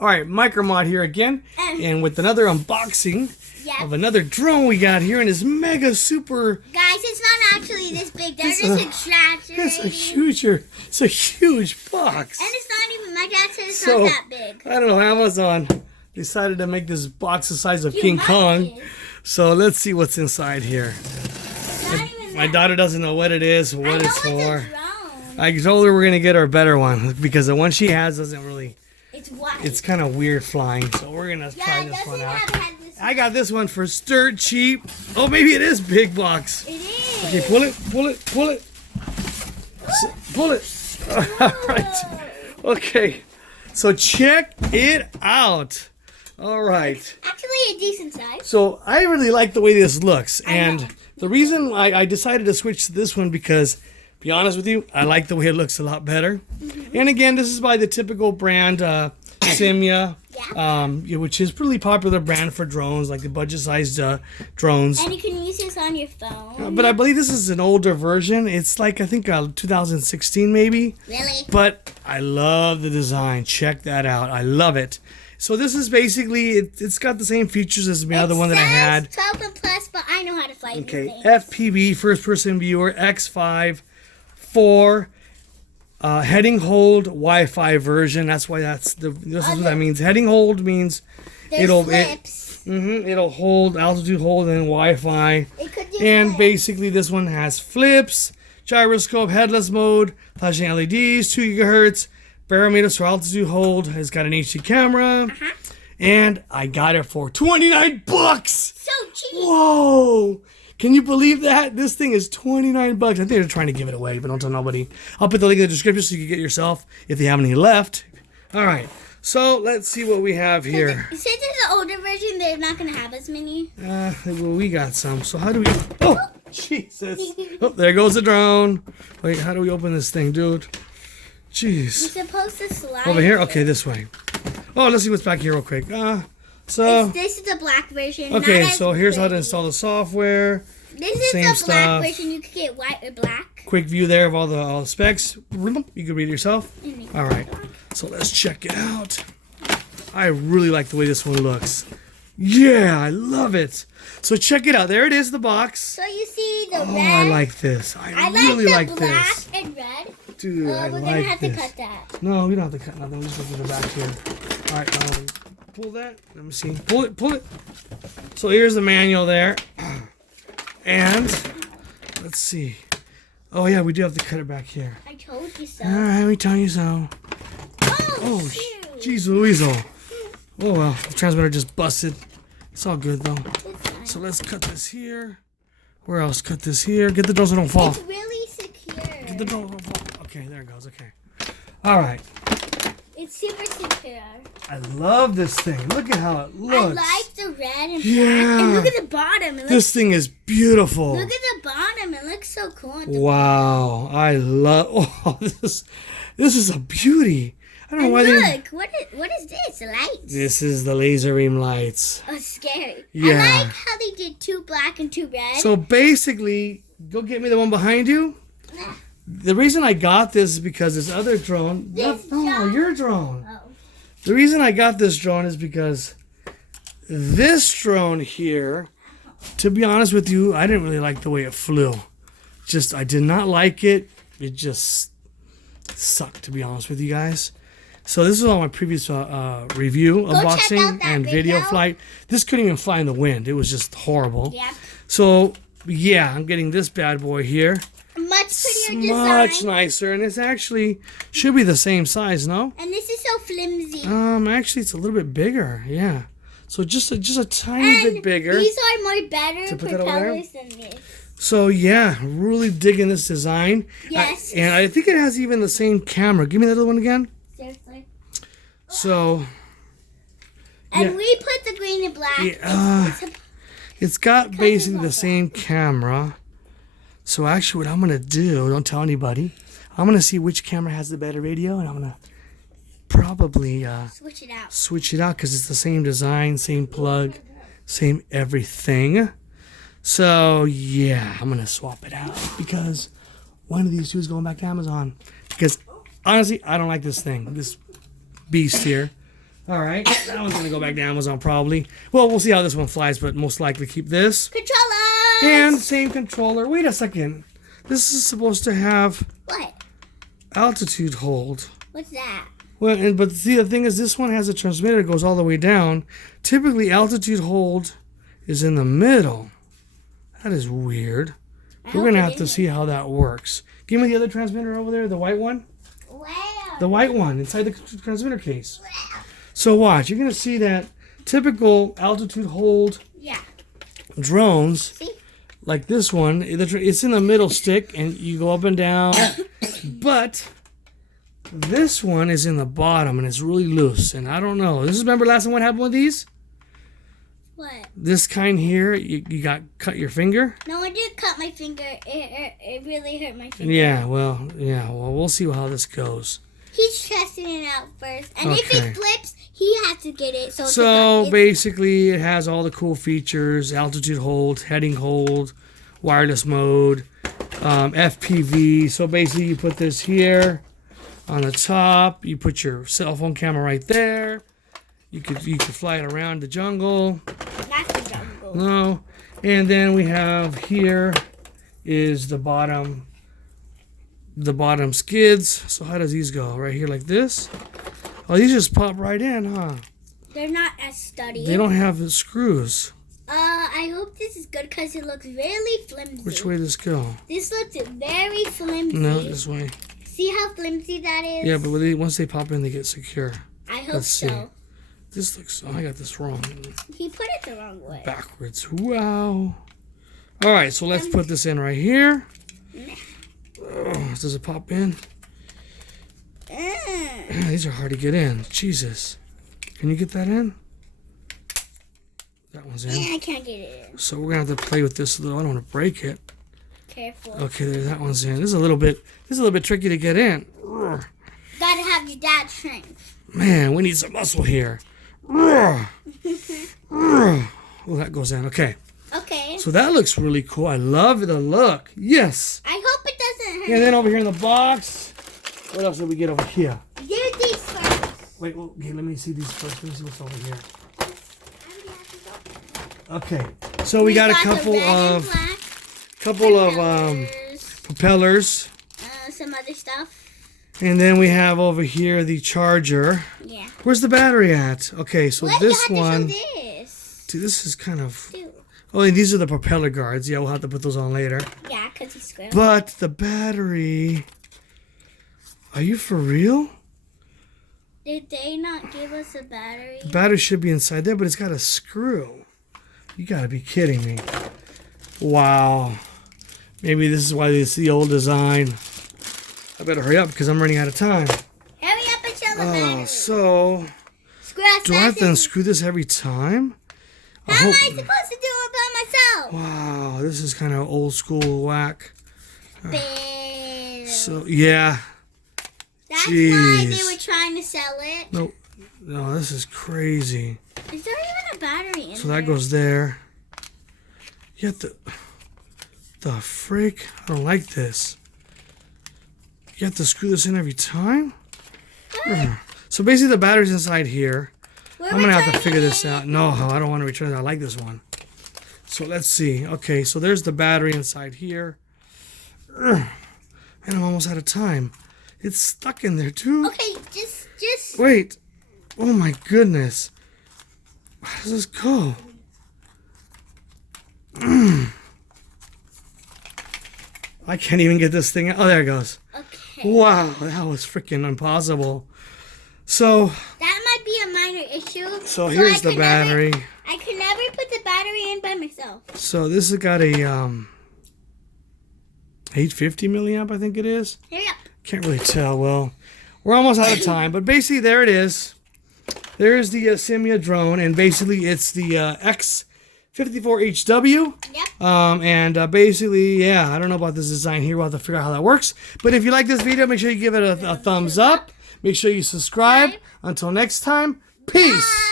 All right, Micromod here again, and with another unboxing of another drone we got here, and it's mega super. Guys, it's not actually this big. They're just exaggerating. It's a huge box. And it's not even. My dad said it's not that big. I don't know. Amazon decided to make this box the size of King Kong. So let's see what's inside here. My daughter doesn't know what it is, what it's for. I told her we're gonna get her a better one because the one she has doesn't really. It's kind of weird flying, so we're gonna try this one out. I got this one for dirt cheap. Oh, maybe it is big box. It is. Okay, pull it. Pull it. All right. Okay. So check it out. All right. Actually, a decent size. So I really like the way this looks, and the reason I decided to switch to this one because, to be honest with you, I like the way it looks a lot better. And again, this is by the typical brand Syma, which is a really popular brand for drones, like the budget-sized drones. And you can use this on your phone. But I believe this is an older version. It's like, I think 2016 maybe. Really? But I love the design. Check that out. I love it. So this is basically, it's got the same features as the other one that I had. 12 and plus, but I know how to fly these things. FPV, first-person viewer, X54 heading hold Wi-Fi version. That's why this is what that means. Heading hold means it'll hold altitude hold and Wi-Fi. And basically this one has flips, gyroscope, headless mode, flashing LEDs, 2 gigahertz, barometers for altitude hold. It's got an HD camera. And I got it for $29. So cheap. Whoa. Can you believe that? This thing is $29. I think they're trying to give it away, but don't tell nobody. I'll put the link in the description so you can get it yourself if they have any left. All right. So let's see what we have here. Since it's an older version, they're not going to have as many. Well, we got some. So how do we... Oh, Jesus. Oh, there goes the drone. Wait, how do we open this thing, dude? Jeez. You're supposed to slide. Over here? Okay, this way. Oh, let's see what's back here real quick. This is the black version. Okay, so here's how to install the software. This is the black version. You can get white or black. Quick view there of all the specs. You can read it yourself. All right, so let's check it out. I really like the way this one looks. Yeah, I love it. So check it out. There it is, the box. So you see the red. Oh, I like this. I really like this. Black and red. Dude, I like this. We're going to have to cut that. No, we don't have to cut nothing. We'll just look at the back here. All right, pull that. Let me see. Pull it. So here's the manual there. And let's see. Oh, yeah, we do have to cut it back here. I told you so. All right, we tell you so. Oh, jeez Louise. Oh, well, the transmitter just busted. It's all good, though. So let's cut this here. Where else? Cut this here. Get the drone so don't fall. It's really secure. Get the drone so don't fall. Okay, there it goes. Okay. All right. It's super secure. I love this thing. Look at how it looks. I like the red and black. And look at the bottom. This thing is beautiful. Look at the bottom. It looks so cool. Wow. I love... Oh, this is a beauty. I don't know why look, what is this? Lights? This is the laser beam lights. Oh, scary. Yeah. I like how they did 2 black and 2 red. So basically, go get me the one behind you. The reason I got this is because this other drone... your drone. Oh. The reason I got this drone is because this drone here, to be honest with you, I didn't really like the way it flew. I did not like it. It just sucked, to be honest with you guys. So this is on my previous review, unboxing, and video flight. This couldn't even fly in the wind. It was just horrible. Yeah. So, yeah, I'm getting this bad boy here. Much prettier design. Much nicer, and it's actually should be the same size, no? And this is so flimsy. Actually, it's a little bit bigger. Yeah. So just a tiny bit bigger. These are more better propellers than this. So yeah, really digging this design. Yes. And I think it has even the same camera. Give me that other one again. Seriously. So. And we put the green and black. It's got basically the same camera. So actually what I'm going to do, don't tell anybody, I'm going to see which camera has the better video, and I'm going to probably switch it out because it's the same design, same plug, same everything. So yeah, I'm going to swap it out because one of these two is going back to Amazon. Because honestly, I don't like this thing, this beast here. All right, that one's gonna go back to Amazon probably. Well, we'll see how this one flies, but most likely keep this. Controllers! And same controller. Wait a second. This is supposed to have What? altitude hold. What's that? Well, but see, the thing is, this one has a transmitter that goes all the way down. Typically, altitude hold is in the middle. That is weird. We're gonna have to see how that works. Give me the other transmitter over there, the white one. Where? The white one inside the transmitter case. So watch, you're gonna see that typical altitude hold drones, See? like this one, it's in the middle stick and you go up and down. But this one is in the bottom and it's really loose. And I don't know. Remember last time what happened with these? What? This kind here, you got cut your finger? No, I did cut my finger. It really hurt my finger. Yeah, well, we'll see how this goes. He's testing it out first. And if Okay. it flips, he has to get it. So basically, it has all the cool features: altitude hold, heading hold, wireless mode, FPV. So basically, you put this here on the top. You put your cell phone camera right there. You could fly it around the jungle. Not the jungle. No, and then we have here is the bottom skids. So how does these go? Right here like this. Oh, these just pop right in, huh? They're not as sturdy. They don't have the screws. I hope this is good because it looks really flimsy. Which way does this go? This looks very flimsy. No, this way. See how flimsy that is? Yeah, but once they pop in, they get secure. I hope Let's see. so. This looks... Oh, I got this wrong. He put it the wrong way. Backwards. Wow. All right, so let's put this in right here. Oh, does it pop in? These are hard to get in. Jesus. Can you get that in? That one's in. I can't get it in. So we're gonna have to play with this a little. I don't want to break it. Careful. Okay, there, that one's in. This is a little bit tricky to get in. Ugh. Gotta have your dad's strength. Man, we need some muscle here. Ugh. Ugh. Well, that goes in. Okay. Okay. So that looks really cool. I love the look. Yes. I hope it doesn't hurt. And then over here in the box, what else did we get over here? Do these first. Wait, well, okay, let me see these first. Let me see what's over here. Okay, so we got a couple of propellers, some other stuff. and then we have over here the charger. Yeah. Where's the battery at? Okay, so this You have one. to show this. Dude, this is kind of. Dude. Oh, and these are the propeller guards. Yeah, we'll have to put those on later. Yeah, because he's squirrel. But the battery. Are you for real? Did they not give us a battery? The battery should be inside there, but it's got a screw. You gotta be kidding me. Wow. Maybe this is why this is the old design. I better hurry up because I'm running out of time. Hurry up and show the battery. Oh, so do I have to unscrew this every time? How am I supposed to do it by myself? Wow, this is kind of old school whack. Boo. So yeah. That's Jeez. why they were trying to sell it. No, this is crazy. Is there even a battery in So there? that goes there. Yet the frick? I don't like this. You have to screw this in every time? Ugh. So basically the battery's inside here. I'm going to have to figure this out. No, I don't want to return it. I like this one. So let's see. Okay, so there's the battery inside here. Ugh. Man, I'm almost out of time. It's stuck in there too. Okay, just... Wait. Oh my goodness. How does this go? I can't even get this thing out. Oh, there it goes. Okay. Wow, that was freaking impossible. So That might be a minor issue. So here's the battery. I could never put the battery in by myself. So this has got a 850 milliamp, I think it is. Hurry up. Can't really tell. Well, we're almost out of time, but basically there it is. There is the Syma drone, and basically it's the X54HW. Yep. And basically, yeah, I don't know about this design here. We'll have to figure out how that works. But if you like this video, make sure you give it a thumbs up. Make sure you subscribe. Until next time, peace.